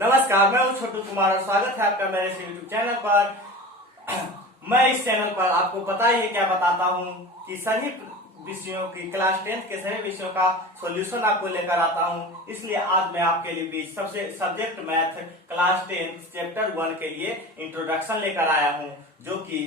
नमस्कार, मैं हूं छोटू कुमार और स्वागत है आपका मेरे इस यूट्यूब चैनल पर। मैं इस चैनल पर आपको पता ही है क्या बताता हूं कि सभी विषयों की क्लास 10th के सभी विषयों का सॉल्यूशन आपको लेकर आता हूं। इसलिए आज मैं आपके लिए सबसे सब्जेक्ट मैथ क्लास 10 चैप्टर 1 के लिए इंट्रोडक्शन लेकर आया हूं, जो कि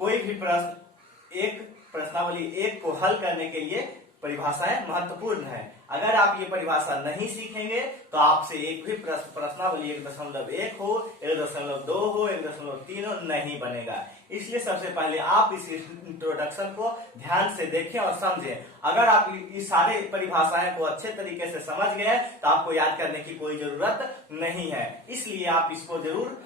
कोई भी प्रश्न एक प्रश्नावली एक को हल करने के लिए परिभाषाएं महत्वपूर्ण है। अगर आप ये परिभाषा नहीं सीखेंगे तो आपसे एक भी प्रश्नावली 1.1 हो, 1.2 हो, 1.3 हो नहीं बनेगा। इसलिए सबसे पहले आप इस इंट्रोडक्शन को ध्यान से देखें और समझें। अगर आप इस सारे परिभाषाएं को अच्छे तरीके से समझ गए तो आपको याद करने की कोई जरूरत नहीं है। इसलिए आप इसको जरूर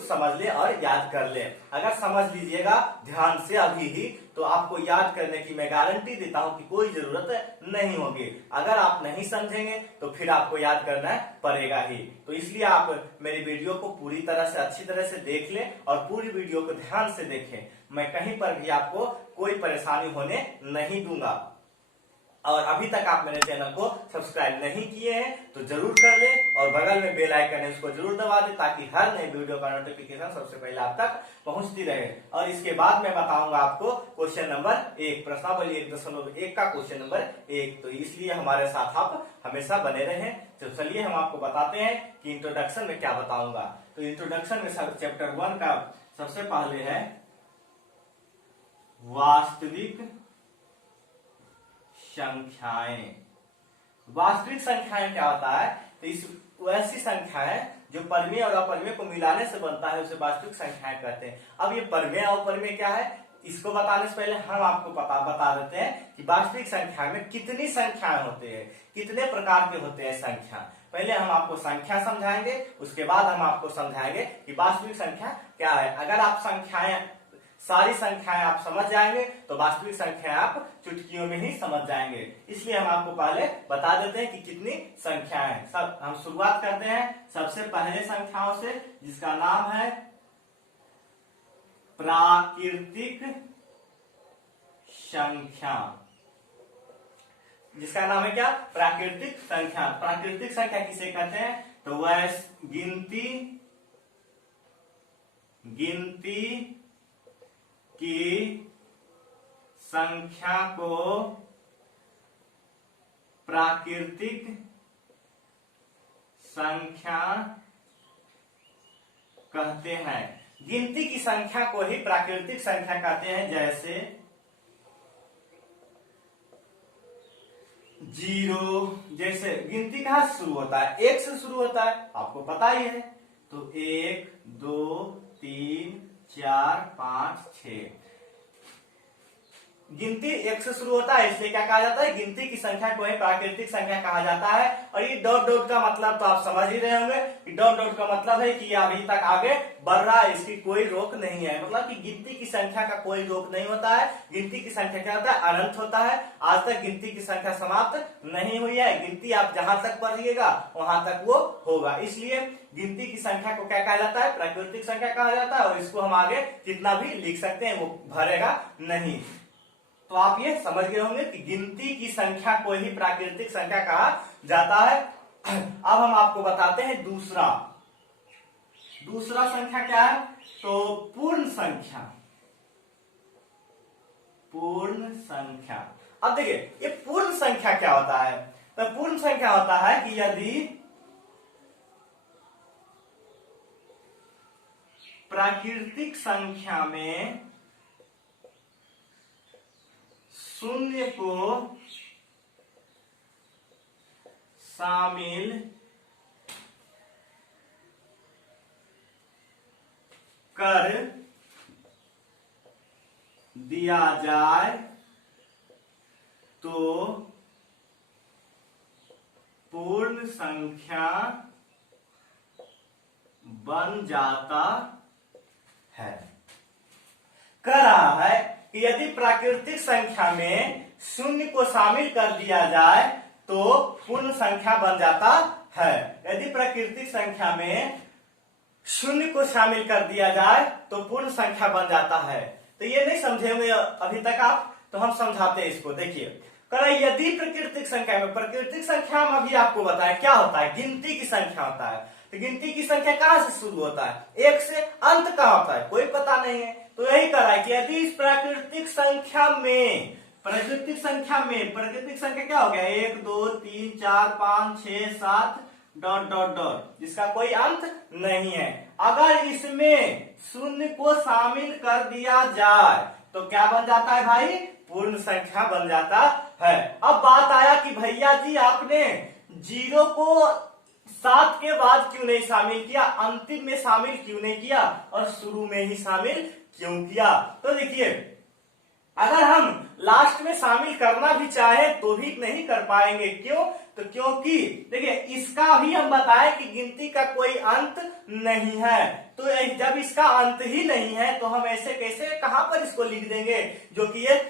समझ ले और याद कर ले। अगर समझ लीजिएगा ध्यान से अभी ही तो आपको याद करने की मैं गारंटी देता हूं कि कोई जरूरत नहीं होगी। अगर आप नहीं समझेंगे तो फिर आपको याद करना पड़ेगा ही। तो इसलिए आप मेरी वीडियो को पूरी तरह से अच्छी तरह से देख ले और पूरी वीडियो को ध्यान से देखें। मैं कहीं पर भी आपको कोई परेशानी होने नहीं दूंगा। और अभी तक आप मेरे चैनल को सब्सक्राइब नहीं किए हैं तो जरूर कर ले और बगल में बेल आइकन है उसको जरूर दबा दे, ताकि हर नई वीडियो का नोटिफिकेशन सबसे पहले आप तक पहुंचती रहे। और इसके बाद मैं बताऊंगा आपको क्वेश्चन नंबर 1, प्रश्नावली 1.1 का क्वेश्चन नंबर 1। तो इसलिए हमारे साथ आप हमेशा बने रहें। तो चलिए हम आपको बताते हैं कि इंट्रोडक्शन में क्या बताऊंगा। तो इंट्रोडक्शन में चैप्टर 1 का सबसे पहले है वास्तविक संख्याएं। वास्तविक संख्याएं क्या होता है? तो इस वैसी संख्याएं जो परिमेय और अपरिमेय को मिलाने से बनता है उसे वास्तविक संख्याएं कहते हैं। अब ये परिमेय और अपरिमेय क्या है, इसको बताने से पहले हम आपको बता देते हैं कि वास्तविक संख्या में कितनी संख्याएं होते हैं, कितने प्रकार के होते हैं संख्या। पहले हम आपको संख्या समझाएंगे, उसके बाद हम आपको समझाएंगे कि वास्तविक संख्या क्या है। अगर आप सारी संख्याएं आप समझ जाएंगे तो वास्तविक संख्या आप चुटकियों में ही समझ जाएंगे। इसलिए हम आपको पहले बता देते हैं कि कितनी संख्याएं। सब हम शुरुआत करते हैं सबसे पहले संख्याओं से, जिसका नाम है प्राकृतिक संख्या। जिसका नाम है क्या? प्राकृतिक संख्या। प्राकृतिक संख्या किसे कहते हैं? तो वह गिनती की संख्या को प्राकृतिक संख्या कहते हैं। गिनती की संख्या को ही प्राकृतिक संख्या कहते हैं। जैसे 0, जैसे गिनती कहां से शुरू होता है? 1 से शुरू होता है, आपको पता ही है। तो 1, 2, 3, 4, 5, 6 गिनती 1 से शुरू होता है, इसलिए क्या कहा जाता है? गिनती की संख्या को ही प्राकृतिक संख्या कहा जाता है। और ये डॉट डॉट का मतलब तो आप समझ ही रहे होंगे कि डॉट डॉट का मतलब है कि ये अभी तक आगे बढ़ रहा है, इसकी कोई रोक नहीं है। मतलब कि गिनती की संख्या का कोई रोक नहीं होता है। गिनती की संख्या क्या होता है? अनंत होता है। आज तक गिनती की संख्या समाप्त नहीं हुई है। गिनती आप जहां तक पढ़िएगा वहां तक वो होगा। इसलिए गिनती की संख्या को क्या कहा जाता है? प्राकृतिक संख्या कहा जाता है। और इसको हम आगे कितना भी लिख सकते हैं, वो भरेगा नहीं। तो आप ये समझ गए होंगे कि गिनती की संख्या को ही प्राकृतिक संख्या कहा जाता है। अब हम आपको बताते हैं दूसरा संख्या क्या है? तो पूर्ण संख्या। पूर्ण संख्या। अब देखिए ये पूर्ण संख्या क्या होता है? तो पूर्ण संख्या होता है कि यदि प्राकृतिक संख्या में शून्य को शामिल कर दिया जाए तो पूर्ण संख्या बन जाता है। कह रहा है कि यदि प्राकृतिक संख्या में शून्य को शामिल कर दिया जाए तो पूर्ण संख्या बन जाता है। यदि प्राकृतिक संख्या में शून्य को शामिल कर दिया जाए तो पूर्ण संख्या बन जाता है। तो ये नहीं समझे होंगे अभी तक आप, तो हम समझाते हैं इसको। देखिए यदि प्राकृतिक संख्या में, प्राकृतिक संख्या में अभी आपको बताया क्या होता है? गिनती की संख्या होता है। तो गिनती की संख्या कहां से शुरू होता है, एक से, अंत कहां होता है कोई पता नहीं है। तो यही करा है कि यदि इस प्राकृतिक संख्या में, प्राकृतिक संख्या क्या हो गया, 1 2 3 4 5 6 7 डॉट डॉट डॉट, जिसका कोई अंत नहीं है, अगर इसमें शून्य को शामिल कर दिया जाए तो क्या बन जाता है भाई, पूर्ण संख्या बन जाता है। अब बात आया कि भैया जी आपने 0 को 7 के बाद क्यों नहीं शामिल किया, अंतिम में शामिल क्यों नहीं किया और शुरू में ही शामिल क्यों किया। तो देखिए, अगर हम लास्ट में शामिल करना भी चाहे तो भी नहीं कर पाएंगे, क्यों, तो क्योंकि देखिए इसका भी हम बताएं कि गिनती का कोई अंत नहीं है, तो जब इसका अंत ही नहीं है तो हम ऐसे कैसे कहां पर इसको लिख देंगे जो कि ये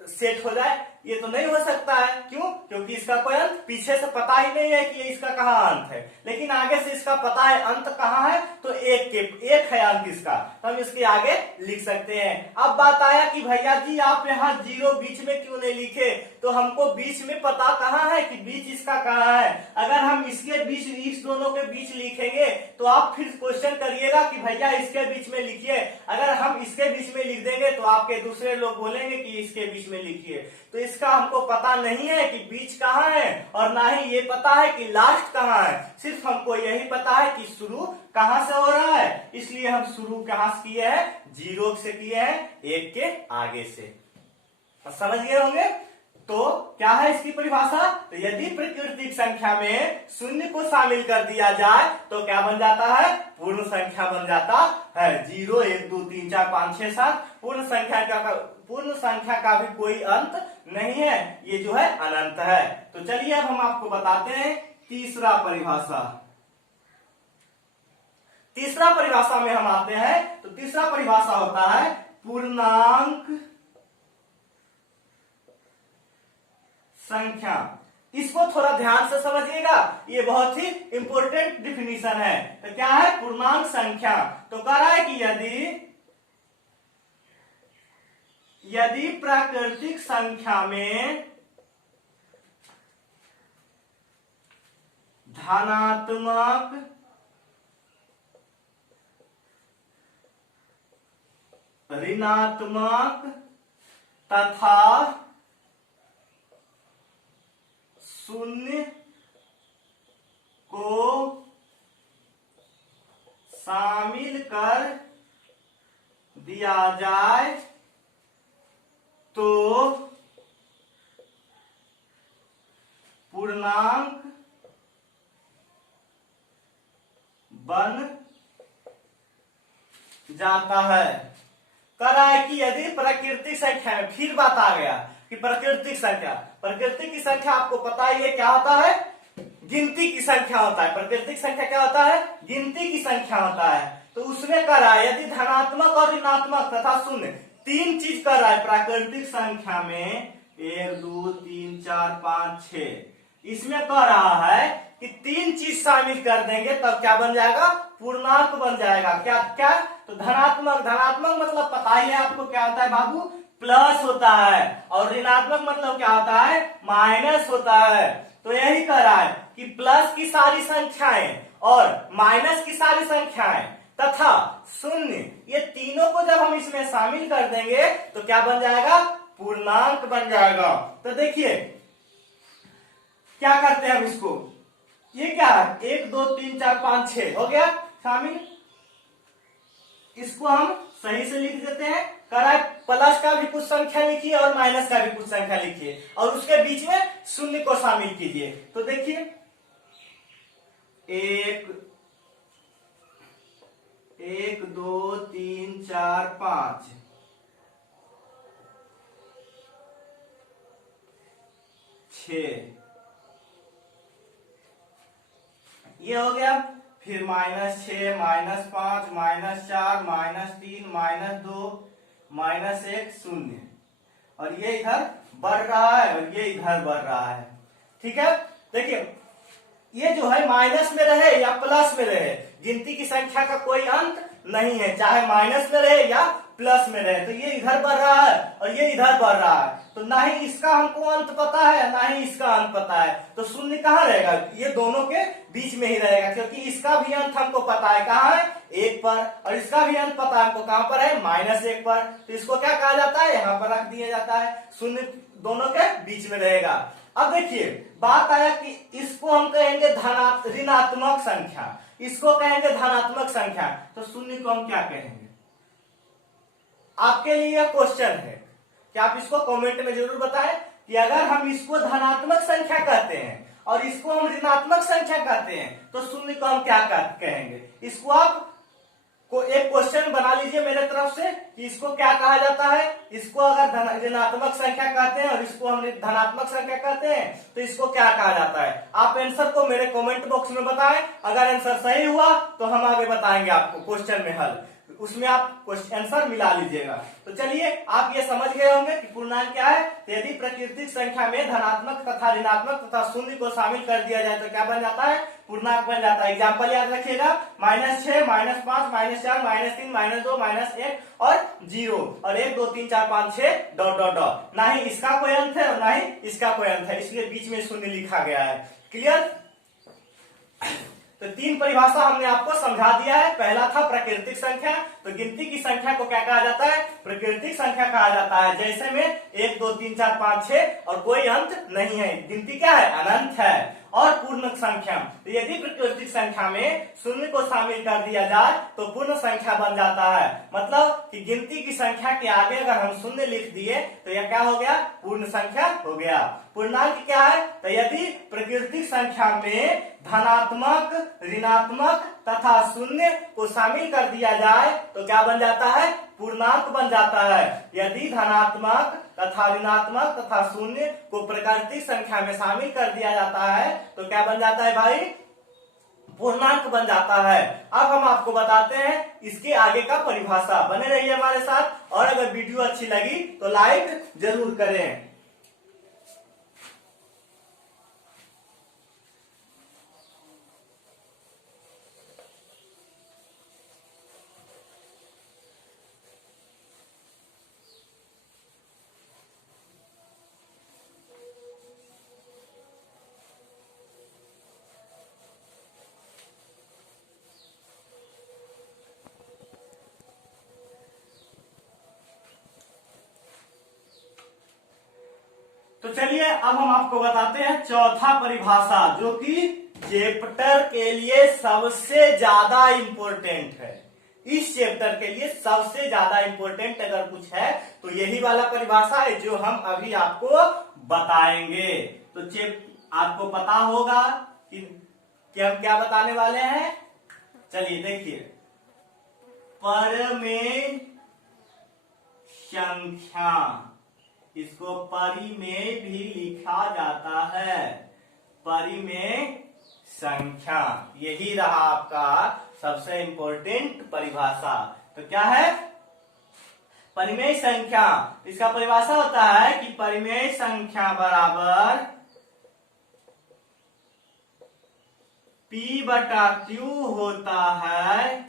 सेट हो जाए, ये तो नहीं हो सकता है। क्यों, क्योंकि इसका कोई अंत पीछे से पता ही नहीं है कि इसका कहाँ अंत है, लेकिन आगे से इसका पता है अंत कहाँ है, तो एक है अंत इसका, तो हम इसके आगे लिख सकते हैं। अब बात आया कि भैया जी आप यहाँ 0 बीच में क्यों नहीं लिखे, तो हमको बीच में पता कहाँ है कि बीच इसका कहाँ है, अगर हम इसके बीच, इस दोनों के बीच लिखेंगे तो आप फिर क्वेश्चन करिएगा कि भैया इसके बीच में लिखिए, अगर हम इसके बीच में लिख देंगे तो आपके दूसरे लोग बोलेंगे कि इसके बीच में लिखिए। तो इसका हमको पता नहीं है कि बीच कहाँ है और ना ही ये पता है कि लास्ट कहाँ है, सिर्फ हमको यही पता है कि शुरू कहाँ से हो रहा है, इसलिए हम शुरू कहाँ से किए हैं, 0 से किए हैं, 1 के आगे से। समझ गए होंगे। तो क्या है इसकी परिभाषा, तो यदि प्राकृतिक संख्या में शून्य को शामिल कर दिया जाए तो क्या बन जाता है, पूर्ण संख्या बन जाता है। 0 1 2 3 4 5 6 7 पूर्ण संख्या का भी कोई अंत नहीं है, ये जो है अनंत है। तो चलिए अब हम आपको बताते हैं तीसरा परिभाषा। तीसरा परिभाषा में हम आते हैं, तो तीसरा परिभाषा होता है पूर्णांक संख्या। इसको थोड़ा ध्यान से समझिएगा, ये बहुत ही इंपॉर्टेंट डिफिनीशन है। तो क्या है पूर्णांक संख्या, तो कह रहा है कि यदि प्राकृतिक संख्या में धनात्मक, ऋणात्मक तथा शून्य को शामिल कर दिया जाए तो पूर्णांक बन जाता है। कह रहा है कि यदि प्राकृतिक संख्या में, फिर बात आ गया कि प्राकृतिक की संख्या आपको पता ही है क्या होता है, गिनती की संख्या होता है। प्राकृतिक संख्या क्या होता है, गिनती की संख्या होता है। तो उसमें कह रहा है यदि धनात्मक और ऋणात्मक तथा शून्य, 3 चीज कर रहा है प्राकृतिक संख्या में, 1 2 3 4 5 6, इसमें कह रहा है कि 3 चीज शामिल कर देंगे तब क्या बन जाएगा, पूर्णांक बन जाएगा। क्या क्या, तो धनात्मक मतलब पता ही है आपको क्या होता है बाबू, प्लस होता है, और ऋणात्मक मतलब क्या होता है, माइनस होता है। तो यही कह रहा है कि प्लस की सारी संख्याएं और माइनस की सारी संख्याएं तथा शून्य, ये तीनों को जब हम इसमें शामिल कर देंगे तो क्या बन जाएगा, पूर्णांक बन जाएगा। तो देखिए क्या करते हैं हम इसको, ये क्या है, 1 2 3 4 5 6 हो गया शामिल, इसको हम सही से लिख देते हैं। करा प्लस का भी कुछ संख्या लिखिए और माइनस का भी कुछ संख्या लिखिए और उसके बीच में शून्य को शामिल कीजिए। तो देखिए 1 2 3 4 5 6, ये हो गया। फिर -6 -5 -4 -3 -2 -1 0, और ये इधर बढ़ रहा है और ये इधर बढ़ रहा है। ठीक है, देखिए ये जो है माइनस में रहे या प्लस में रहे, गिनती की संख्या का कोई अंत नहीं है, चाहे माइनस में रहे या प्लस में रहे। तो ये इधर बढ़ रहा है और ये इधर बढ़ रहा है, तो ना ही इसका हमको अंत पता है ना ही इसका अंत पता है, तो शून्य कहाँ रहेगा, ये दोनों के बीच में ही रहेगा, क्योंकि इसका भी अंत हमको पता है कहाँ है, 1 पर, और इसका भी अंत पता है हमको कहाँ पर है, -1 पर। तो इसको क्या कहा जाता है, यहाँ पर रख दिया जाता है, शून्य दोनों के बीच में रहेगा। अब देखिए बात आया कि इसको हम कहेंगे ऋणात्मक संख्या, इसको कहेंगे धनात्मक संख्या, तो शून्य को हम क्या कहेंगे। आपके लिए यह क्वेश्चन है कि आप इसको कमेंट में जरूर बताएं कि अगर हम इसको धनात्मक संख्या कहते हैं और इसको हम ऋणात्मक संख्या कहते हैं तो शून्य को हम क्या कहेंगे। इसको आप को एक क्वेश्चन बना लीजिए मेरे तरफ से कि इसको क्या कहा जाता है। इसको अगर ऋणात्मक संख्या कहते हैं और इसको हम धनात्मक संख्या कहते हैं तो इसको क्या कहा जाता है। आप आंसर को मेरे कमेंट बॉक्स में बताएं, अगर आंसर सही हुआ तो हम आगे बताएंगे आपको क्वेश्चन में हल, उसमें आप आंसर मिला लीजिएगा। तो चलिए आप ये समझ गए होंगे कि पूर्णांक क्या है। तो यदि प्राकृतिक संख्या में धनात्मक तथा ऋणात्मक तथा शून्य को शामिल कर दिया जाए तो क्या बन जाता है, पूर्णांक बन जाता है। एग्जाम्पल याद रखिएगा, -6, -5, -4, -3, -2, -1 और 0 और 1 2 3 4 5 6 डॉट डॉट डॉट। ना ही इसका कोई अंत है और ना ही इसका कोई अंत है, इसलिए बीच में शून्य लिखा गया है। क्लियर। तो 3 परिभाषा हमने आपको समझा दिया है। पहला था प्राकृतिक संख्या, तो गिनती की संख्या को क्या कहा जाता है, प्राकृतिक संख्या कहा जाता है, जैसे में 1 2 3 4 5 6 और कोई अंत नहीं है, गिनती क्या है, अनंत है। और पूर्ण संख्या, तो यदि प्राकृतिक संख्या में शून्य को शामिल कर दिया जाए तो पूर्ण संख्या बन जाता है। मतलब कि गिनती की संख्या के आगे अगर हम शून्य लिख दिए तो यह क्या हो गया, पूर्ण संख्या हो गया। पूर्णांक क्या है, तो यदि प्राकृतिक संख्या में धनात्मक, ऋणात्मक तथा शून्य को शामिल कर दिया जाए तो क्या बन जाता है, पूर्णांक बन जाता है। यदि धनात्मक तथा ऋणात्मक तथा शून्य को प्राकृतिक संख्या में शामिल कर दिया जाता है तो क्या बन जाता है भाई, पूर्णांक बन जाता है। अब हम आपको बताते हैं इसके आगे का परिभाषा। बने रहिए हमारे साथ, और अगर वीडियो अच्छी लगी तो लाइक जरूर करें। तो चलिए अब हम आपको बताते हैं चौथा परिभाषा, जो कि चैप्टर के लिए सबसे ज्यादा इंपॉर्टेंट है। इस चैप्टर के लिए सबसे ज्यादा इंपॉर्टेंट अगर कुछ है तो यही वाला परिभाषा है जो हम अभी आपको बताएंगे। तो आपको पता होगा कि हम क्या बताने वाले हैं। चलिए देखिए, परिमेय संख्या, इसको परिमेय भी लिखा जाता है, परिमेय संख्या, यही रहा आपका सबसे इंपॉर्टेंट परिभाषा। तो क्या है परिमेय संख्या, इसका परिभाषा होता है कि परिमेय संख्या बराबर P/Q होता है,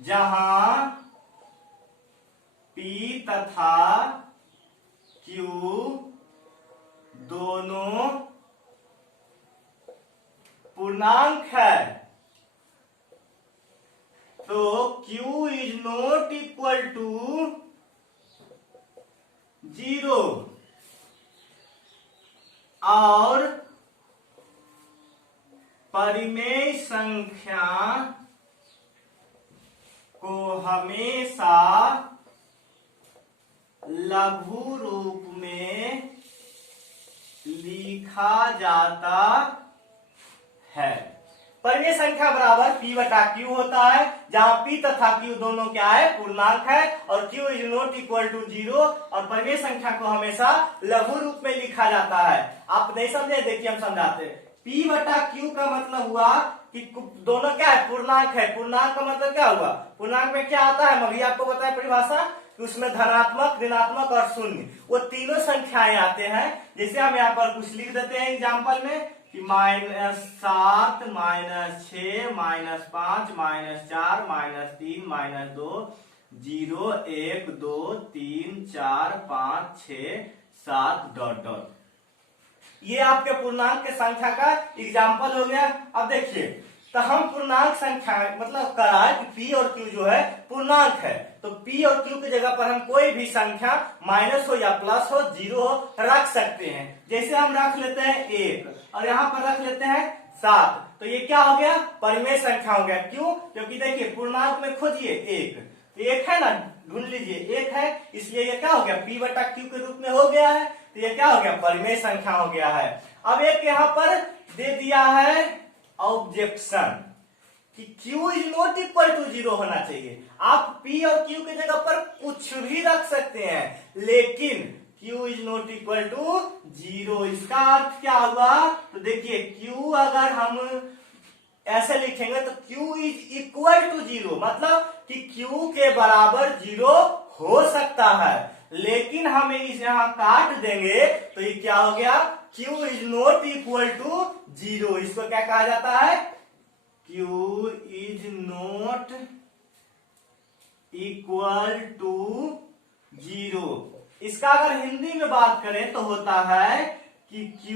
जहां P तथा Q दोनों पूर्णांक है। तो Q is not equal to 0 और परिमेय संख्या को हमेशा लघु रूप में लिखा जाता है। परिमेय संख्या बराबर P/Q होता है, जहां P तथा Q दोनों क्या है, पूर्णांक है, और Q is not equal to 0 और परिमेय संख्या को हमेशा लघु रूप में लिखा जाता है। आप नहीं समझे, देखिए हम समझाते हैं। P/Q का मतलब हुआ कि दोनों क्या है, पूर्णांक है। पूर्णांक का मतलब क्या हुआ, पूर्णांक में क्या आता है, अभी आपको बताया परिभाषा कि उसमें धनात्मक, ऋणात्मक और शून्य, वो तीनों संख्याएं आते हैं। जैसे हम यहाँ पर कुछ लिख देते हैं एग्जाम्पल में कि -7 -6 -5 -4 -3 -2 0 1 2 3 4 5 6 7 डॉट डॉट। ये आपके पूर्णांक के संख्या का एग्जाम्पल हो गया। अब देखिए, तो हम पूर्णांक संख्या मतलब करा कि पी और क्यू जो है पूर्णांक है, तो पी और क्यू की जगह पर हम कोई भी संख्या माइनस हो या प्लस हो, जीरो हो, रख सकते हैं। जैसे हम रख लेते हैं 1 और यहाँ पर रख लेते हैं 7, तो ये क्या हो गया? परिमेय संख्या हो गया। क्यों? क्योंकि देखिए पूर्णांक में खोजिए 1, तो 1 है ना, ढूंढ लीजिए 1 है, इसलिए ये क्या हो गया? पी बटा क्यू के रूप में हो गया है, तो ये क्या हो गया? परिमेय संख्या हो गया है। अब एक यहाँ पर दे दिया है ऑब्जेक्शन कि Q is not equal to 0 होना चाहिए। आप P और Q की जगह पर कुछ भी रख सकते हैं, लेकिन Q is not equal to 0। इसका अर्थ क्या हुआ? तो देखिए Q अगर हम ऐसे लिखेंगे तो Q इज इक्वल टू 0, मतलब कि Q के बराबर 0 हो सकता है, लेकिन हमें इस यहां काट देंगे तो ये क्या हो गया? Q is not equal to 0। इसको क्या कहा जाता है? Q is not equal to 0। इसका अगर हिंदी में बात करें तो होता है कि Q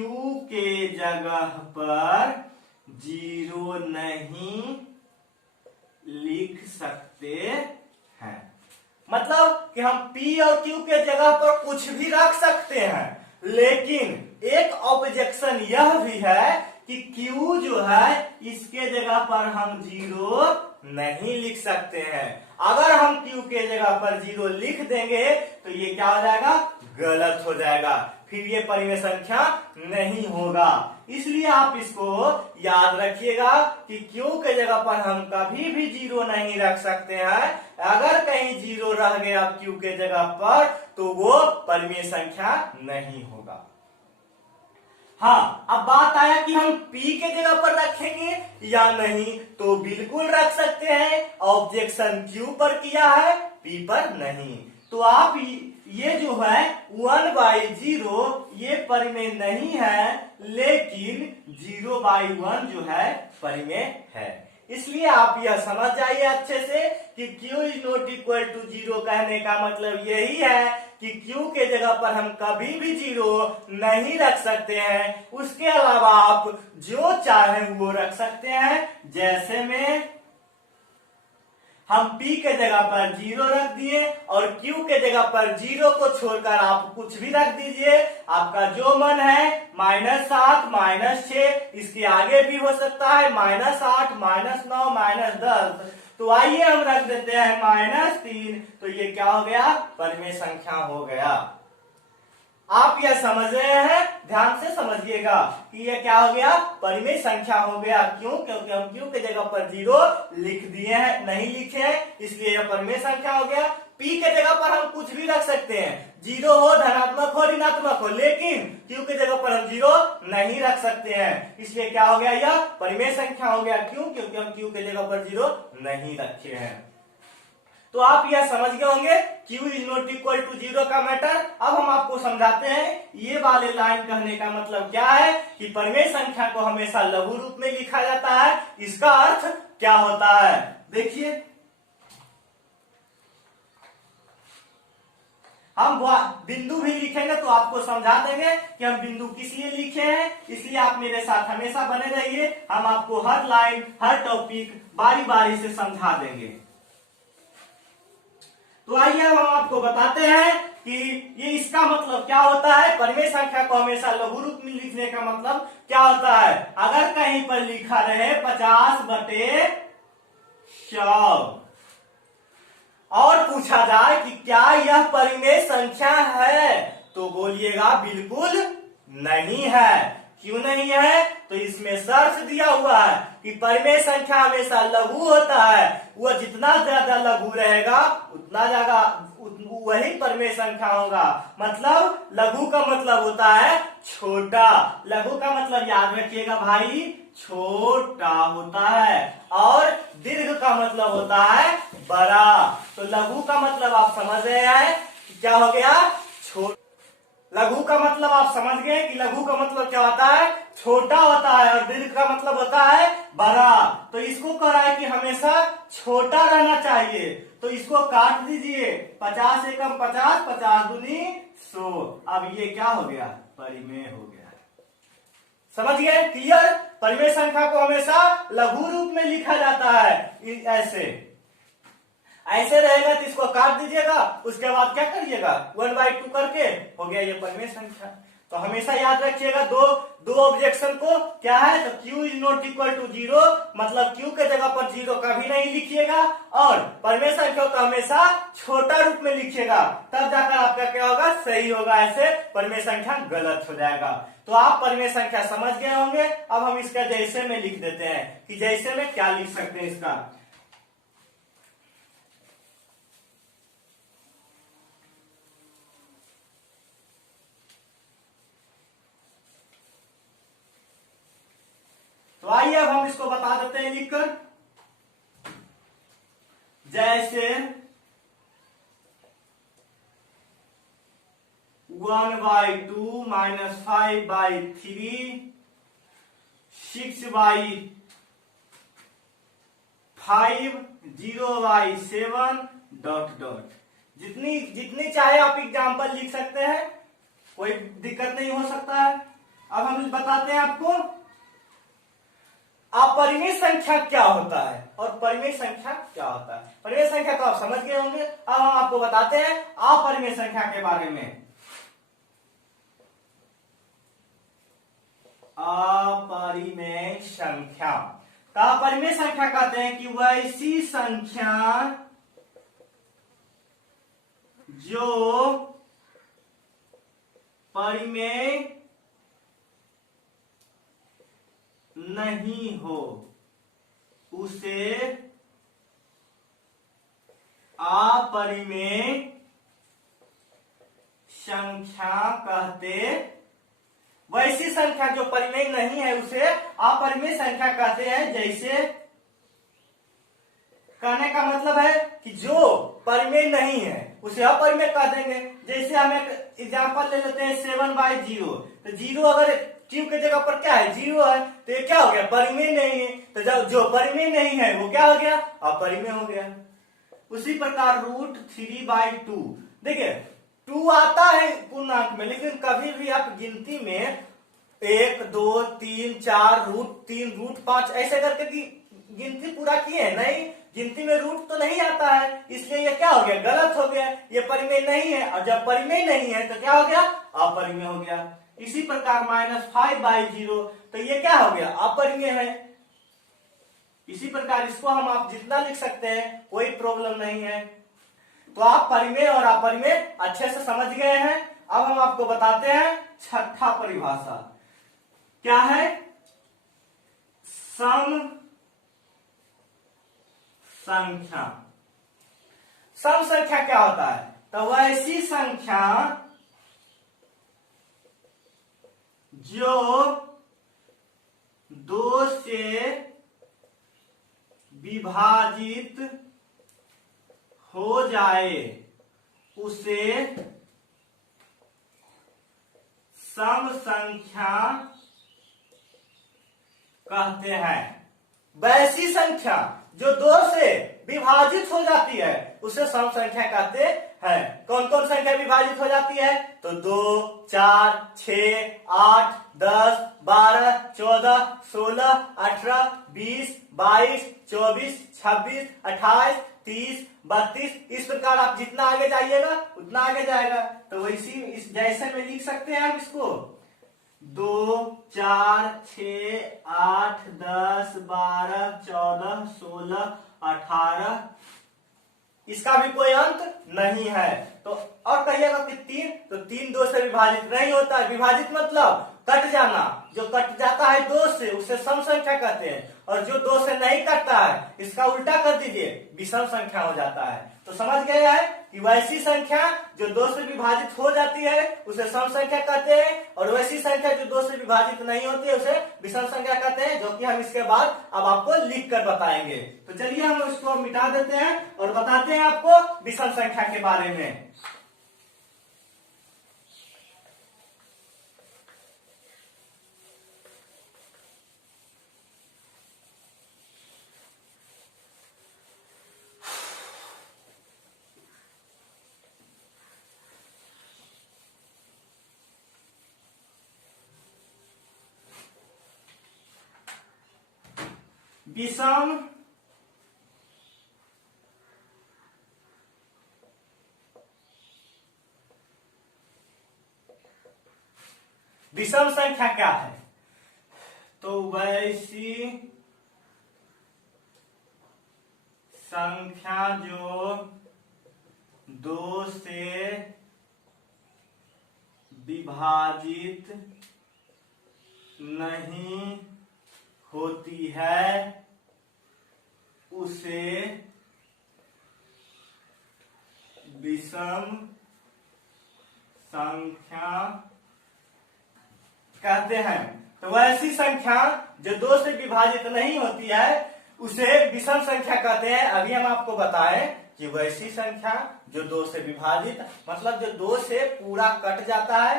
के जगह पर 0 नहीं लिख सकते हैं। मतलब कि हम P और Q के जगह पर कुछ भी रख सकते हैं, लेकिन एक ऑब्जेक्शन यह भी है कि Q जो है इसके जगह पर हम 0 नहीं लिख सकते हैं। अगर हम Q के जगह पर 0 लिख देंगे तो ये क्या हो जाएगा? गलत हो जाएगा, फिर ये परिमेय संख्या नहीं होगा। इसलिए आप इसको याद रखिएगा कि Q के जगह पर हम कभी भी 0 नहीं रख सकते हैं। अगर कहीं 0 रह गया Q के जगह पर तो वो परिमेय संख्या नहीं होगा। हाँ, अब बात आया कि हम P के जगह पर रखेंगे या नहीं, तो बिल्कुल रख सकते हैं। ऑब्जेक्शन Q पर किया है, P पर नहीं। तो आप ये जो है 1/0 ये परिमेय नहीं है, लेकिन 0/1 जो है परिमेय है। इसलिए आप यह समझ जाइए अच्छे से कि Q is not equal to 0 कहने का मतलब यही है कि Q के जगह पर हम कभी भी 0 नहीं रख सकते हैं। उसके अलावा आप जो चाहें वो रख सकते हैं। जैसे में हम P के जगह पर 0 रख दिए और Q के जगह पर 0 को छोड़कर आप कुछ भी रख दीजिए, आपका जो मन है -7 -6, इसके आगे भी हो सकता है -8 -9 -10। तो आइए हम रख देते हैं -3, तो ये क्या हो गया? परिमेय संख्या हो गया। आप यह समझ रहे हैं? ध्यान से समझिएगा कि यह क्या हो गया? परिमेय संख्या हो गया। क्यों? क्योंकि हम Q के जगह पर 0 लिख दिए हैं, नहीं लिखे हैं, इसलिए यह परिमेय संख्या हो गया। P के जगह पर हम कुछ भी रख सकते हैं, 0 हो, धनात्मक हो, ऋणात्मक हो, लेकिन Q के जगह पर हम 0 नहीं रख सकते हैं, इसलिए क्या हो गया? यह परिमेय संख्या हो गया। क्यों? क्योंकि हम Q के जगह पर 0 नहीं रखे हैं। तो आप यह समझ गए होंगे Q is not equal to 0 का मैटर। अब हम आपको समझाते हैं ये वाले लाइन कहने का मतलब क्या है कि परिमेय संख्या को हमेशा लघु रूप में लिखा जाता है। इसका अर्थ क्या होता है? देखिए, हम बिंदु भी लिखेंगे तो आपको समझा देंगे कि हम बिंदु किस लिए लिखे हैं, इसलिए आप मेरे साथ हमेशा बने रहिए। हम आपको हर लाइन, हर टॉपिक बारी बारी से समझा देंगे। तो आइए हम आपको बताते हैं कि ये इसका मतलब क्या होता है। परिमेय संख्या को हमेशा लघु रूप में लिखने का मतलब क्या होता है? अगर कहीं पर लिखा रहे 50/100 और पूछा जाए कि क्या यह परिमेय संख्या है, तो बोलिएगा बिल्कुल नहीं है। क्यों नहीं है? तो इसमें शर्त दिया हुआ है कि परिमेय संख्या हमेशा लघु होता है। वह जितना ज्यादा लघु रहेगा उतना ज्यादा वही परिमेय संख्या होगा। मतलब लघु का मतलब होता है छोटा। लघु का मतलब याद रखिएगा भाई, छोटा होता है, और दीर्घ का मतलब होता है बड़ा। तो लघु का मतलब आप समझ रहे हैं कि क्या हो गया? छोटा। लघु का मतलब आप समझ गए कि लघु का मतलब क्या होता है, छोटा होता है, और दीर्घ का मतलब होता है बड़ा। तो इसको कह रहा है कि हमेशा छोटा रहना चाहिए, तो इसको काट दीजिए, 50 एकम 50, 50 दूनी 100। अब ये क्या हो गया, परिमेय हो गया। समझ गए, क्लियर। परिमेय संख्या को हमेशा लघु रूप में लिखा जाता है, ऐसे रहेगा तो इसको काट दीजिएगा, उसके बाद क्या करिएगा 1/2 करके हो गया ये परिमेय संख्या। तो हमेशा याद रखिएगा दो ऑब्जेक्शन को, क्या है, तो q is not equal to 0, मतलब q के जगह पर 0 कभी नहीं लिखिएगा, और परिमेय संख्या को हमेशा छोटा रूप में लिखिएगा, तब जाकर आपका क्या होगा, सही होगा, ऐसे परिमेय संख्या गलत हो जाएगा। तो आप परिमेय संख्या समझ गए होंगे। अब हम इसका जैसे में लिख देते हैं कि जैसे में क्या लिख सकते हैं इसका। तो आइए अब हम इसको बता देते हैं लिखकर। जैसे 1/2 माइनस 5/3 6/5 0/7 डॉट डॉट। जितनी जितनी चाहे आप एग्जाम्पल लिख सकते हैं, कोई दिक्कत नहीं हो सकता है। अब हम बताते हैं आपको अपरिमेय संख्या क्या होता है और परिमेय संख्या क्या होता है। परिमेय संख्या तो आप समझ गए होंगे। अब हम आपको बताते हैं अपरिमेय संख्या के बारे में। अपरिमेय संख्या, तो अपरिमेय संख्या कहते हैं कि वैसी संख्या जो परिमेय नहीं हो उसे अपरिमेय संख्या कहते। वैसी संख्या जो परिमेय नहीं है उसे अपरिमेय संख्या कहते हैं। जैसे कहने का मतलब है कि जो परिमेय नहीं है उसे अपरिमेय कह देंगे। जैसे हम एक एग्जांपल ले लेते हैं 7/0, तो 0 अगर q के जगह पर क्या है, 0 है, तो ये क्या हो गया, परिमेय नहीं है। तो जब जो परिमेय नहीं है वो क्या हो गया, अपरिमेय हो गया। उसी प्रकार √3/2, देखिए 2 आता है पूर्णांक में, लेकिन कभी भी आप गिनती में 1 2 3 4 √3 √5 ऐसे करके गिनती पूरा किए हैं, नहीं, गिनती में रूट तो नहीं आता है, इसलिए ये क्या हो गया, गलत हो गया, ये परिमेय नहीं है। और जब परिमेय नहीं है तो क्या हो गया, अपरिमेय हो गया। इसी प्रकार -5/0, तो ये क्या हो गया, अपरिमेय है। इसी प्रकार इसको हम आप जितना लिख सकते हैं, कोई प्रॉब्लम नहीं है। तो आप परिमेय और अपरिमेय अच्छे से समझ गए हैं। अब हम आपको बताते हैं छठा परिभाषा क्या है, सम संख्या। सम संख्या क्या होता है, तो वैसी संख्या जो 2 से विभाजित हो जाए उसे सम संख्या कहते हैं। वैसी संख्या जो 2 से विभाजित हो जाती है उसे सम संख्या कहते हैं। कौन कौन संख्या विभाजित हो जाती है, तो 2 4 6 8 10 12 14 16 18 20 22 24 26 28 30 32, इस प्रकार आप जितना आगे जाइएगा उतना आगे जाएगा। तो वैसी इस जैसे में लिख सकते हैं हम इसको 2 4 6 8 10 12 14 16 18, इसका भी कोई अंत नहीं है। तो और कहिएगा कि 3, तो 3 2 से विभाजित नहीं होता है। विभाजित मतलब कट जाना, जो कट जाता है 2 से उसे सम संख्या कहते हैं, और जो 2 से नहीं कटता है इसका उल्टा कर दीजिए, विषम संख्या हो जाता है। तो समझ गए हैं कि वैसी संख्या जो 2 से विभाजित हो जाती है उसे सम संख्या कहते हैं, और वैसी संख्या जो 2 से विभाजित नहीं होती है उसे विषम संख्या कहते हैं, जो कि हम इसके बाद अब आपको लिख कर बताएंगे। तो चलिए हम इसको मिटा देते हैं और बताते हैं आपको विषम संख्या के बारे में। विषम विषम संख्या क्या है? तो वैसी संख्या जो 2 से विभाजित नहीं होती है उसे विषम संख्या कहते हैं। तो वैसी संख्या जो 2 से विभाजित नहीं होती है उसे विषम संख्या कहते हैं। अभी हम आपको बताएं कि वैसी संख्या जो 2 से विभाजित, मतलब जो 2 से पूरा कट जाता है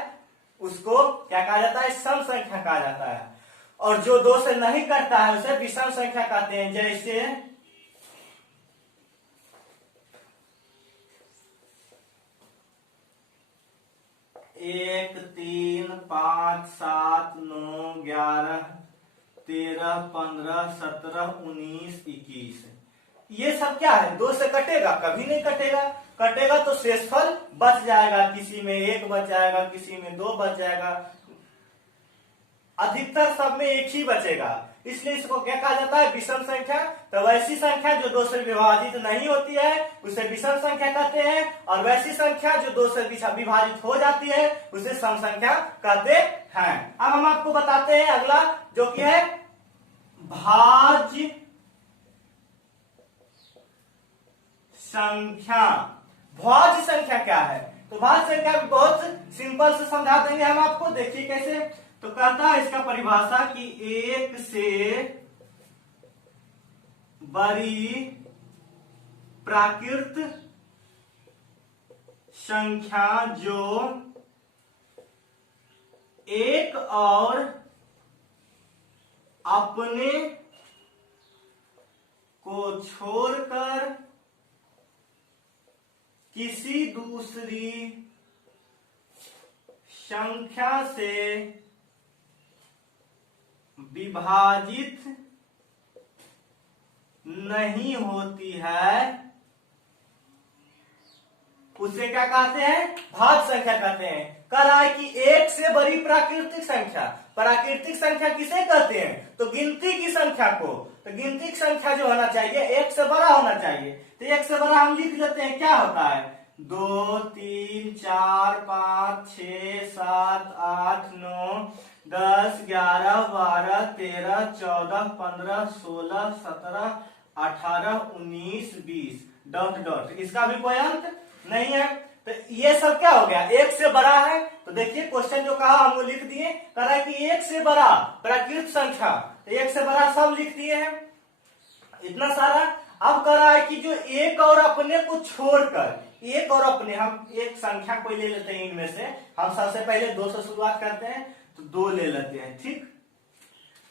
उसको क्या कहा जाता है? सम संख्या कहा जाता है। और जो 2 से नहीं कटता है उसे विषम संख्या कहते हैं। जैसे 1, 3, 5, 7, 9, 11, 13, 15, 17, 19, 21। ये सब क्या है? 2 से कटेगा? कभी नहीं कटेगा। कटेगा तो शेषफल बच जाएगा, किसी में 1 बच जाएगा, किसी में 2 बच जाएगा, अधिकतर सब में 1 ही बचेगा। इसलिए इसको क्या कहा जाता है? विषम संख्या। तो वैसी संख्या जो 2 से विभाजित नहीं होती है उसे विषम संख्या कहते हैं, और वैसी संख्या जो 2 से विभाजित हो angry है उसे सम संख्या कहते हैं। अब हम आपको बताते हैं अगला, जो कि है भाज्य संख्या। भाज्य संख्या क्या है? तो भाज्य संख्या बहुत सिंपल से समझा देंगे हम आपको। देखिए कैसे। तो कहता है इसका परिभाषा कि 1 से बड़ी प्राकृत संख्या जो एक और अपने को छोड़कर किसी दूसरी संख्या से विभाजित नहीं होती है उसे क्या कहते हैं? भाज्य संख्या कहते हैं। कह रहा है कि 1 से बड़ी प्राकृतिक संख्या। प्राकृतिक संख्या किसे कहते हैं? तो गिनती की संख्या को। तो गिनती की संख्या जो होना चाहिए 1 से बड़ा होना चाहिए। तो 1 से बड़ा हम लिख लेते हैं, क्या होता है? 2, 3, 4, 5, 6, 7, 8, 9, 10, 11, 12, 13, 14, 15, 16, 17, 18, 19, 20 ... इसका भी कोई अंत नहीं है। तो ये सब क्या हो गया? 1 से बड़ा है। तो देखिए क्वेश्चन जो कहा हम वो लिख दिए। कह रहा है कि 1 से बड़ा प्राकृत संख्या, तो 1 से बड़ा सब लिख दिए हैं, इतना सारा। अब कह रहा है कि जो एक और अपने को छोड़कर, एक और अपने, हम एक संख्या कोई ले लेते हैं इनमें से। हम सबसे पहले 2 से शुरुआत करते हैं, तो 2 ले लेते हैं, ठीक।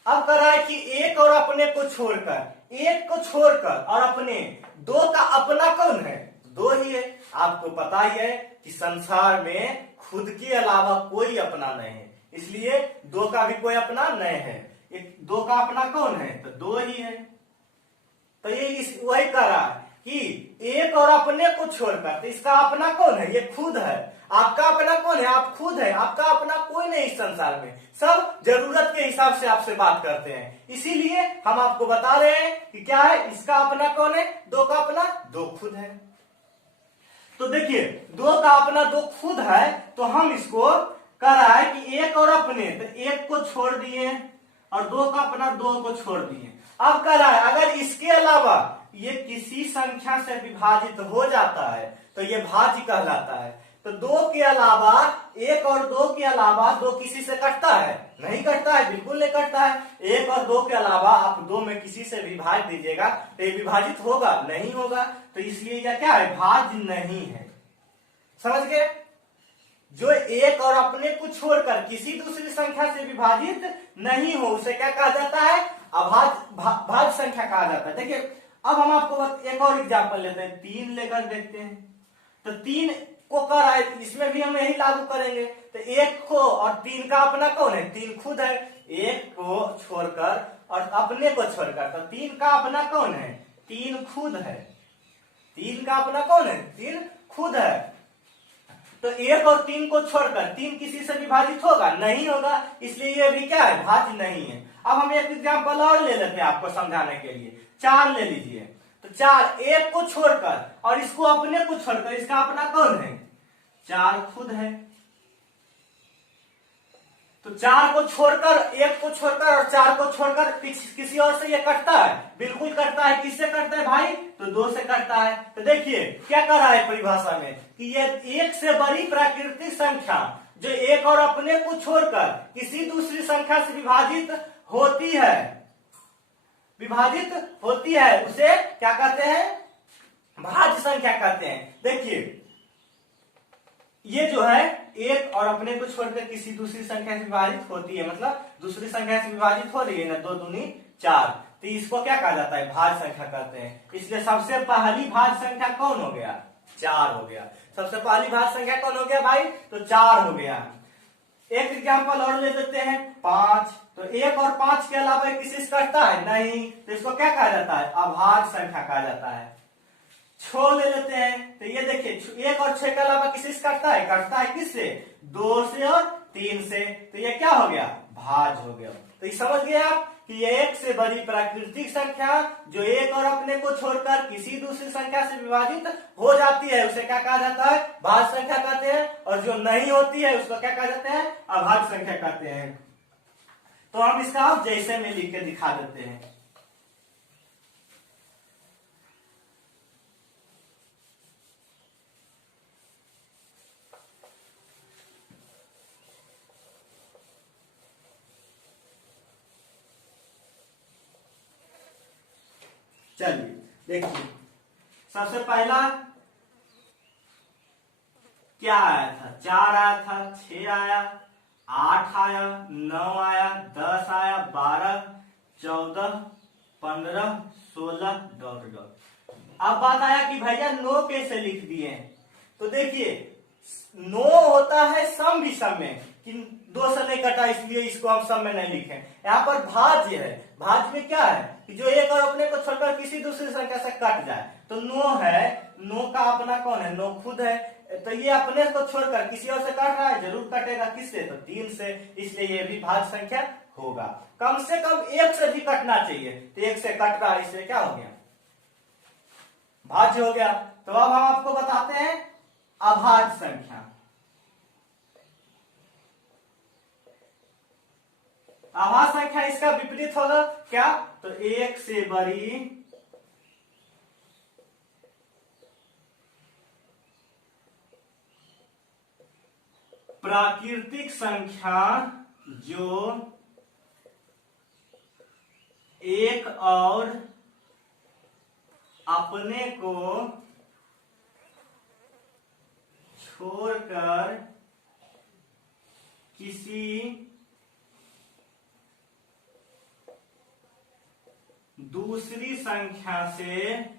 अब कह रहा है कि एक और अपने को छोड़कर, एक को छोड़कर और अपने, 2 का अपना कौन है? 2 ही है। आपको पता ही है कि संसार में खुद के अलावा कोई अपना नहीं है, इसलिए 2 का भी कोई अपना नहीं है। 2 का अपना कौन है? तो 2 ही है। तो ये वही कह रहा है कि एक और अपने को छोड़कर, तो इसका अपना कौन है? ये खुद है। आपका अपना कौन है? आप खुद है। आपका अपना कोई नहीं इस संसार में, सब जरूरत के हिसाब से आपसे बात करते हैं। इसीलिए हम आपको बता रहे हैं कि क्या है, इसका अपना कौन है? 2 का अपना 2 खुद है। तो देखिए 2 का अपना 2 खुद है, तो हम इसको कह रहा है कि एक और अपने, तो 1 को छोड़ दिए और 2 का अपना 2 को छोड़ दिए। अब कह रहा है अगर इसके अलावा ये किसी संख्या से विभाजित हो जाता है तो ये भाज्य कहलाता है। तो 2 के अलावा, 1 और 2 के अलावा 2 किसी से कटता है? नहीं कटता है, बिल्कुल नहीं कटता है। 1 और 2 के अलावा आप 2 में किसी से विभाजित दीजिएगा तो ये विभाजित होगा? नहीं होगा। तो इसलिए यह क्या है? भाज्य नहीं है। समझ गए? जो एक और अपने को छोड़कर किसी दूसरी संख्या से विभाजित नहीं हो उसे क्या कहा जाता है? भाज्य संख्या कहा जाता है। देखिए अब हम आपको एक और एग्जांपल लेते हैं, 3 लेकर देखते हैं। तो 3 को कर रहा है, इसमें भी हम यही लागू करेंगे। तो 1 को और 3 का अपना कौन है? 3 खुद है। 1 को छोड़कर और अपने को छोड़कर। तो 3 का अपना कौन है? 3 खुद है। 3 का अपना कौन है? 3 खुद है। तो 1 और 3 को छोड़कर 3 किसी से विभाजित होगा? नहीं होगा, इसलिए ये भी क्या है? भाज्य नहीं है। अब हम एक एग्जाम्पल और ले लेते हैं आपको समझाने के लिए। 4 ले लीजिए। तो 4 1 को छोड़कर और इसको अपने को छोड़कर, इसका अपना कौन है? 4 खुद है। तो 4 को छोड़कर, 1 को छोड़कर और 4 को छोड़कर किसी और से ये कटता है? बिल्कुल कटता है। किससे कटता है भाई? तो 2 से कटता है। तो देखिए क्या कर रहा है परिभाषा में कि ये 1 से बड़ी प्राकृतिक संख्या जो 1 और अपने को छोड़कर किसी दूसरी संख्या से विभाजित होती है, उसे क्या कहते हैं? भाज्य संख्या कहते हैं। देखिए ये जो है 1 और अपने को छोड़कर किसी दूसरी संख्या से विभाजित होती है, मतलब दूसरी संख्या से विभाजित हो रही है ना, 2 दूनी 4, तो इसको क्या कहा जाता है? भाज्य संख्या कहते हैं। इसलिए सबसे पहली भाज्य संख्या कौन हो गया? 4 हो गया। सबसे पहली भाज्य संख्या कौन हो गया भाई? तो 4 हो गया। एक एग्जाम्पल और ले लेते हैं, 5। तो 1 और 5 के अलावा किसी से कटता है? नहीं, तो इसको क्या कहा जाता है? अभाज्य संख्या कहा जाता है। 6 ले लेते हैं। तो ये देखिए 1 और 6 के अलावा किसी से कटता है? कटता है किससे? 2 से और 3 से। तो ये क्या हो गया? भाज्य हो गया। तो ये समझ गए आप कि ये 1 से बड़ी प्राकृतिक संख्या जो 1 और अपने को छोड़कर किसी दूसरी संख्या से विभाजित हो जाती है, उसे क्या कहा जाता है? भाज्य संख्या कहते हैं। और जो नहीं होती है उसको क्या कहा जाता है? अभाज्य संख्या कहते हैं। तो हम इसका जैसे में लिख के दिखा देते हैं। चलिए देखिए, सबसे पहला क्या आया था? 4 आया था, 6 आया, 8 आया, 9 आया, 10 आया, 12, 14, 15, 16 डॉट। अब बात आया कि भैया 9 कैसे लिख दिए? तो देखिए 9 होता है सम विषम में, कि 2 से नहीं कटा इसलिए इसको हम सम में नहीं लिखे। यहाँ पर भाज्य है। भाज्य में क्या है कि जो 1 और अपने को छोड़कर किसी दूसरी संख्या से कट जाए। तो 9 है, 9 का अपना कौन है? 9 खुद है। तो ये अपने को छोड़कर किसी और से कट रहा है, जरूर कटेगा। किससे? तो 3 से, इसलिए ये भी भाज्य संख्या होगा। कम से कम 1 से भी कटना चाहिए। तो 1 से कट रहा है, इसलिए क्या हो गया? भाज्य हो गया। तो अब हम आपको बताते हैं अभाज्य संख्या। अभाज्य संख्या इसका विपरीत होगा क्या? तो 1 से बड़ी प्राकृतिक संख्या जो 1 और अपने को छोड़कर किसी दूसरी संख्या से विभाजित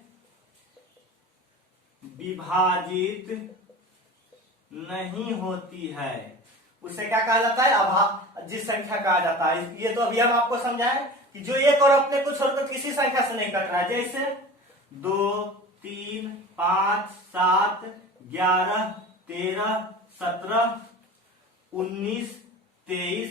नहीं होती है, उसे क्या कहा जाता है? अभाज्य संख्या कहा जाता है। ये तो अभी हम आपको समझाएं कि जो 1 और अपने को छोड़कर किसी संख्या से नहीं कट रहा है, जैसे 2, 3, 5, 7, 11, 13, 17, 19, 23।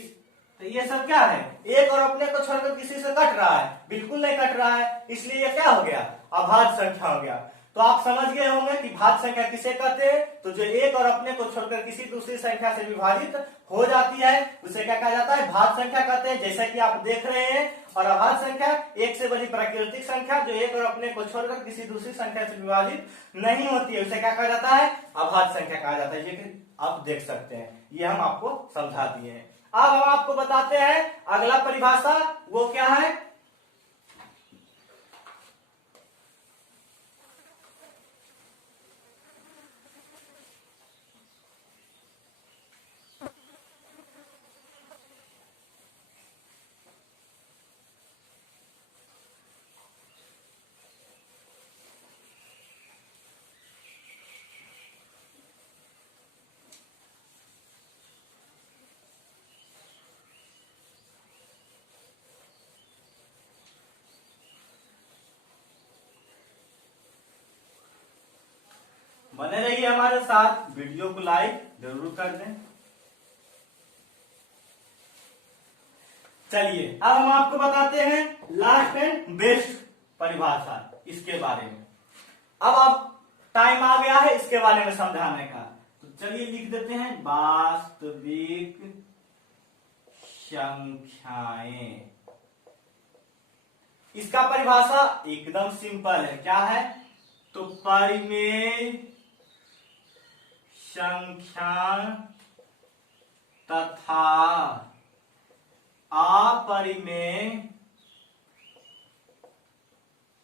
तो ये सब क्या है? 1 और अपने को छोड़कर किसी से कट रहा है? बिल्कुल नहीं कट रहा है, इसलिए ये क्या हो गया? अभाज्य संख्या हो गया। तो आप समझ गए होंगे कि भाज्य संख्या किसे कहते हैं? तो जो 1 और अपने को छोड़कर किसी दूसरी संख्या से विभाजित हो जाती है, उसे क्या कहा जाता है? भाज्य संख्या कहते हैं, जैसा कि आप देख रहे हैं। और अभाज्य संख्या 1 से बड़ी प्राकृतिक संख्या जो 1 और अपने को छोड़कर किसी दूसरी संख्या से विभाजित नहीं होती है, उसे क्या कहा जाता है? अभाज्य संख्या कहा जाता है। ये आप देख सकते हैं, ये हम आपको समझा दिए हैं। अब हम आपको बताते हैं अगला परिभाषा, वो क्या है? बने रहिए हमारे साथ, वीडियो को लाइक जरूर कर दें। चलिए अब हम आपको बताते हैं लास्ट एंड बेस्ट परिभाषा इसके बारे में। अब आप टाइम आ गया है इसके बारे में समझाने का, तो चलिए लिख देते हैं वास्तविक संख्याएं। इसका परिभाषा एकदम सिंपल है, क्या है? तो परिमेय संख्या तथा अपरिमेय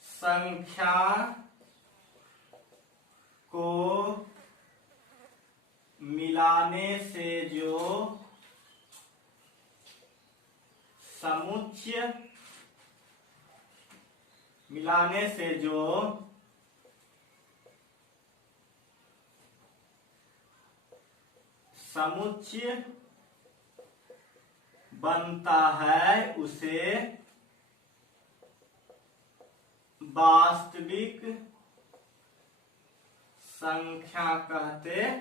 संख्या को मिलाने से जो समुच्चय बनता है उसे वास्तविक संख्या कहते हैं।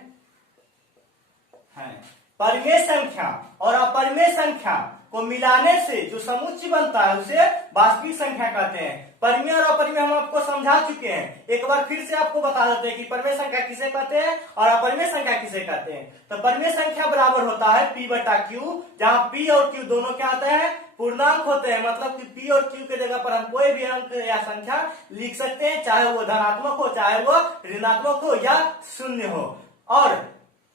परिमेय संख्या और अपरिमेय संख्या को मिलाने से जो समुच्चय बनता है उसे वास्तविक संख्या कहते हैं। परिमेय और अपरिमेय हम आपको समझा चुके हैं, एक बार फिर से आपको बता देते हैं कि परिमेय संख्या किसे कहते हैं और अपरिमेय संख्या किसे कहते हैं। तो परिमेय संख्या बराबर होता है P बटा Q, जहां P और Q दोनों क्या होते हैं? पूर्णांक होते हैं। मतलब कि P और Q के जगह पर हम कोई भी अंक या संख्या लिख सकते हैं, चाहे वो धनात्मक हो, चाहे वो ऋणात्मक हो या शून्य हो। और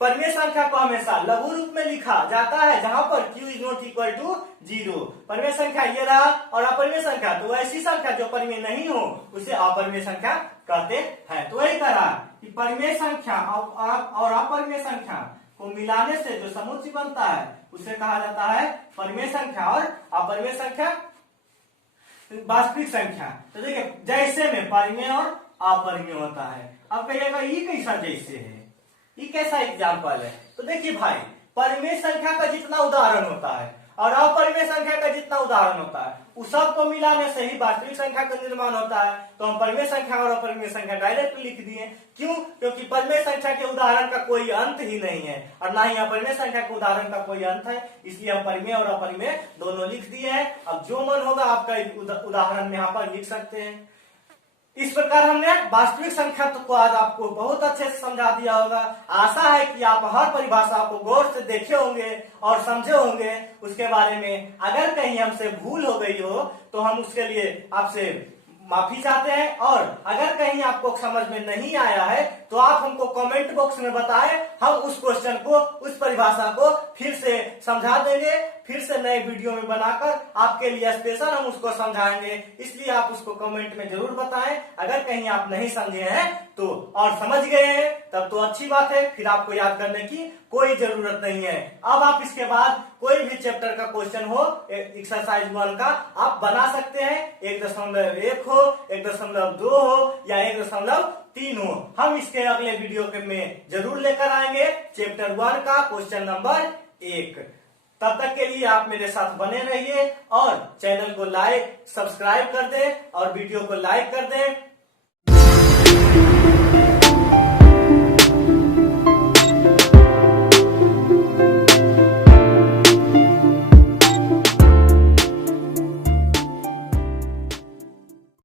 परिमेय संख्या को हमेशा लघु रूप में लिखा जाता है जहां पर Q is not equal to 0। परिमेय संख्या ये रहा, और अपरिमेय संख्या तो ऐसी संख्या जो परिमेय नहीं हो उसे अपरिमेय संख्या कहते हैं। तो वही कह रहा कि परिमेय संख्या और अपरिमेय संख्या को मिलाने से जो समुच्चय बनता है उसे कहा जाता है परिमेय संख्या और अपरिमेय संख्या वास्तविक संख्या। तो देखिए जैसे में परिमेय और अपरिमेय होता है। अब कहिएगा ये कैसा जैसे है, ये कैसा एग्जाम्पल है? तो देखिए भाई, परिमेय संख्या का जितना उदाहरण होता है और अपरिमेय संख्या का जितना उदाहरण होता है उस सब को मिलाने से ही वास्तविक संख्या का निर्माण होता है। तो हम परिमेय संख्या और अपरिमेय संख्या डायरेक्ट लिख दिए। क्यों? क्योंकि परिमेय संख्या के उदाहरण का कोई अंत ही नहीं है और ना ही अपरिमेय संख्या के उदाहरण का कोई अंत है, इसलिए हम परिमेय और अपरिमेय दोनों लिख दिए हैं। अब जो मन होगा आपका उदाहरण में यहाँ पर लिख सकते हैं। इस प्रकार हमने वास्तविक संख्या को आज आपको बहुत अच्छे से समझा दिया होगा। आशा है कि आप हर परिभाषा को गौर से देखे होंगे और समझे होंगे उसके बारे में। अगर कहीं हमसे भूल हो गई हो तो हम उसके लिए आपसे माफी चाहते हैं, और अगर कहीं आपको समझ में नहीं आया है तो आप हमको कमेंट बॉक्स में बताएं, हम उस क्वेश्चन को, उस परिभाषा को फिर से समझा देंगे, फिर से नए वीडियो में बनाकर आपके लिए स्पेशल हम उसको समझाएंगे। इसलिए आप उसको कमेंट में जरूर बताएं। अगर कहीं आप नहीं समझे हैं तो और समझ गए हैं तब तो अच्छी बात है, फिर आपको याद करने की कोई जरूरत नहीं है। अब आप इसके बाद कोई भी चैप्टर का क्वेश्चन हो एक्सरसाइज 1 का आप बना सकते हैं। 1.1 हो, 1.2 हो या 1.3 हो, हम इसके अगले वीडियो में जरूर लेकर आएंगे चैप्टर 1 का क्वेश्चन नंबर 1। तब तक के लिए आप मेरे साथ बने रहिए और चैनल को लाइक सब्सक्राइब कर दें और वीडियो को लाइक कर दें।